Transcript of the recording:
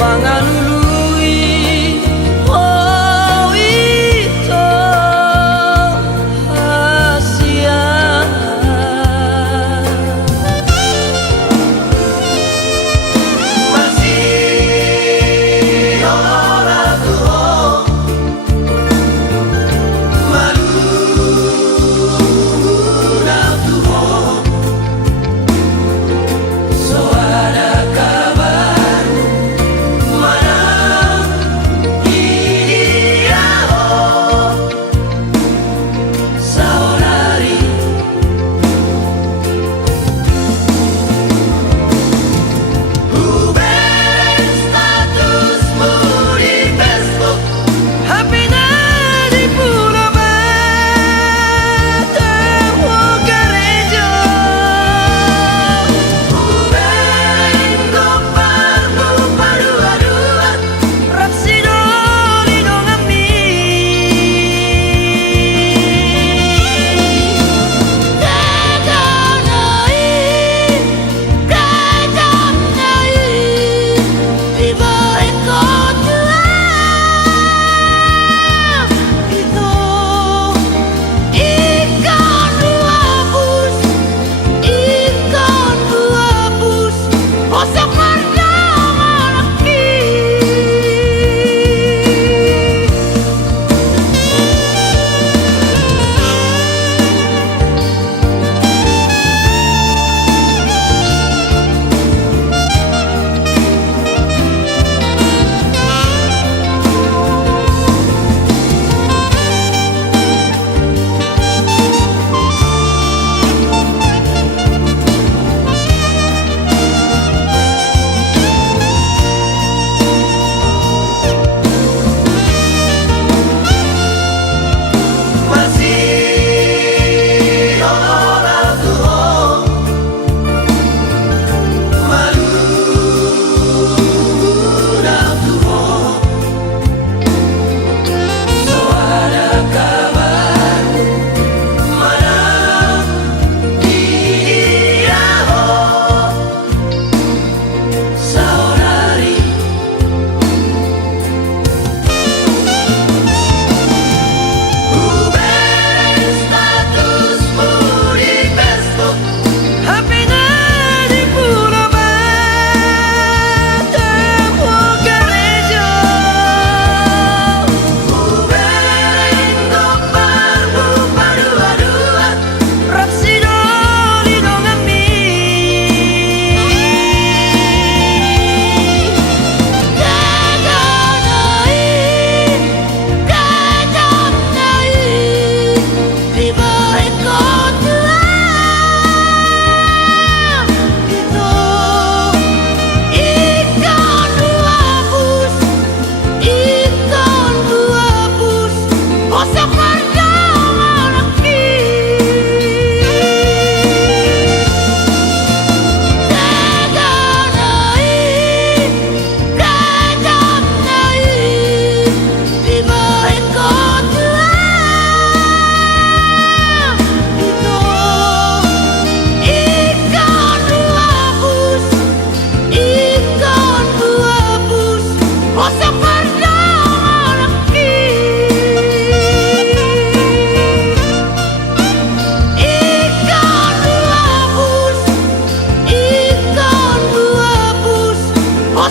mangalului oh ito Asia masih orang tua malu dah tua so ada kabar mana dia oh saudari ubah statusmu di Facebook HP-nya di Pulau Batu gereja ubah koparmu padu-aduan rapsido di dongami masih orang tua malu dah tua so ada kabar mana dia oh saudari ubah statusmu di Facebook HP-nya di Pulau Batu gereja ubah koparmu padu-aduan rapsido di dongami Ikan dua bus,